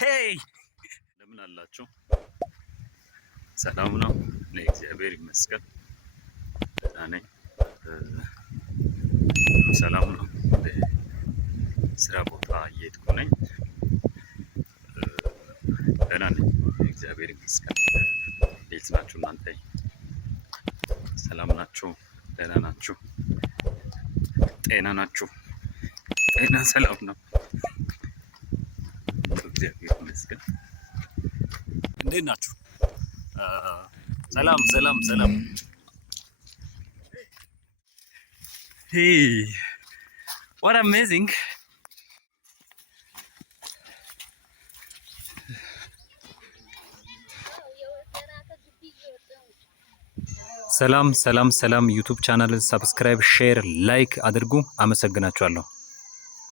እንደምን አላችሁ? ሰላም ነው? እኔ እግዚአብሔር ይመስገን ደህና ነኝ። ሰላም ነው። ስራ ቦታ እየሄድኩ ነኝ። ደህና ነኝ እግዚአብሔር ይመስገን። እንዴት ናችሁ እናንተ? ሰላም ናችሁ? ደህና ናችሁ? ጤና ናችሁ? ጤና ሰላም ነው? እግዚአብሔር ይመስገን። እንዴት ናችሁ? ሰላም ሰላም ሰላም። Hey, what amazing! ሰላም ሰላም ሰላም። ዩቲዩብ ቻናልን ሰብስክራይብ፣ ሼር፣ ላይክ አድርጉ። አመሰግናችኋለሁ።